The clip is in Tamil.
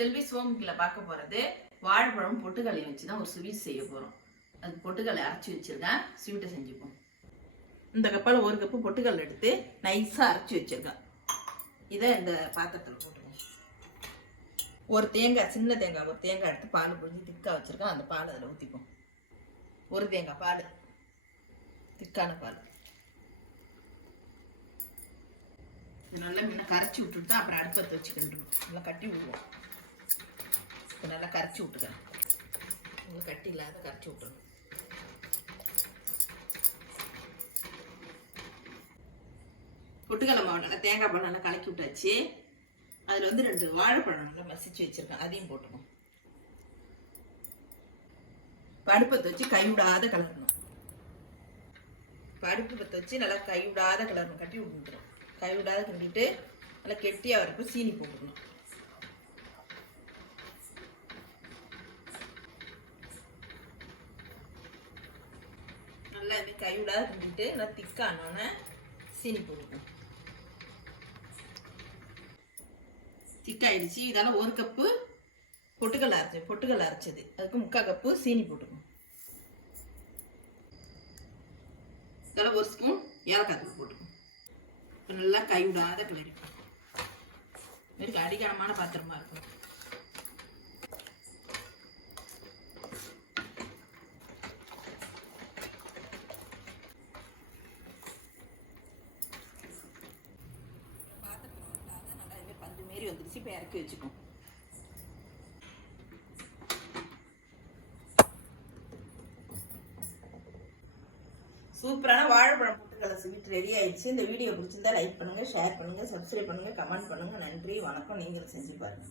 செல்வி சோமிக்கில் பார்க்க போகிறது வாழைப்பழம் பொட்டுக்கல்லையும் வச்சு தான் ஒரு ஸ்வீட் செய்ய போகிறோம். அது பொட்டுக்கல்லை அரைச்சி வச்சுருக்கேன். ஸ்வீட்டை செஞ்சுப்போம். இந்த கப்பால் ஒரு கப்பு பொட்டுக்கல் எடுத்து நைஸாக அரைச்சி வச்சுருக்கேன். இதை இந்த பாத்திரத்தில் போட்டுருவோம். ஒரு தேங்காய், சின்ன தேங்காய் ஒரு தேங்காய் எடுத்து பால் புழிஞ்சு திக்காக வச்சுருக்கேன். அந்த பால் அதில் ஊற்றிப்போம். ஒரு தேங்காய் பால், திக்கான பால். நல்லா முன்ன கரைச்சி விட்டுட்டு தான் அப்புறம் அடுப்பத்தை வச்சுக்கிட்டுருவோம். நல்லா கட்டி விடுவோம். இப்போ நல்லா கரைச்சி விட்டுக்கிறேன். நல்லா கட்டி இல்லாத கரைச்சி விட்டுருணும். பொட்டுக்கடலை மாவு நல்லா தேங்காய் பால் நல்லா கலக்கி விட்டாச்சு. அதில் வந்து 2 வாழைப்பழம் நல்லா மசிச்சு வச்சுருக்கேன். அதையும் போட்டுக்கணும். அடுப்பத்தை வச்சு கைவிடாத கலரணும். அடுப்பத்தை வச்சு நல்லா கைவிடாத கலரணும். கட்டி விட்டுருணும். கைவிடாத கிண்டிட்டு நல்லா கெட்டியாக வரப்போ சீனி போட்டுக்கணும். நல்லா இப்படி கைவிடாத கிண்டிட்டு நல்லா திக்கானோன்னே சீனி போட்டுக்கணும். திக்காயிடுச்சு. இதெல்லாம் 1 கப்பு பொட்டுக்கல்லை அரைச்சது. அதுக்கு 3/4 கப்பு சீனி போட்டுக்கணும். இதெல்லாம் 1 ஸ்பூன் ஏலக்காய் தூள் போட்டுக்கணும். இப்போ நல்லா கைவிடாத கிளறி இருக்கு. அடிக்கணமான பாத்திரமா இருக்கும். பந்து மாரி வந்துருச்சு. இப்போ இறக்கி வச்சுக்கோம். சூப்பரான வாழைப்பழம் பொட்டுக்கடலை ஸ்வீட் ரெடி ஆயிடுச்சு. இந்த வீடியோ பிடிச்சிருந்தா லைக் பண்ணுங்க, ஷேர் பண்ணுங்க, சப்ஸ்கிரைப் பண்ணுங்க, கமெண்ட் பண்ணுங்க. நன்றி, வணக்கம். நீங்களும் செஞ்சு பாருங்க.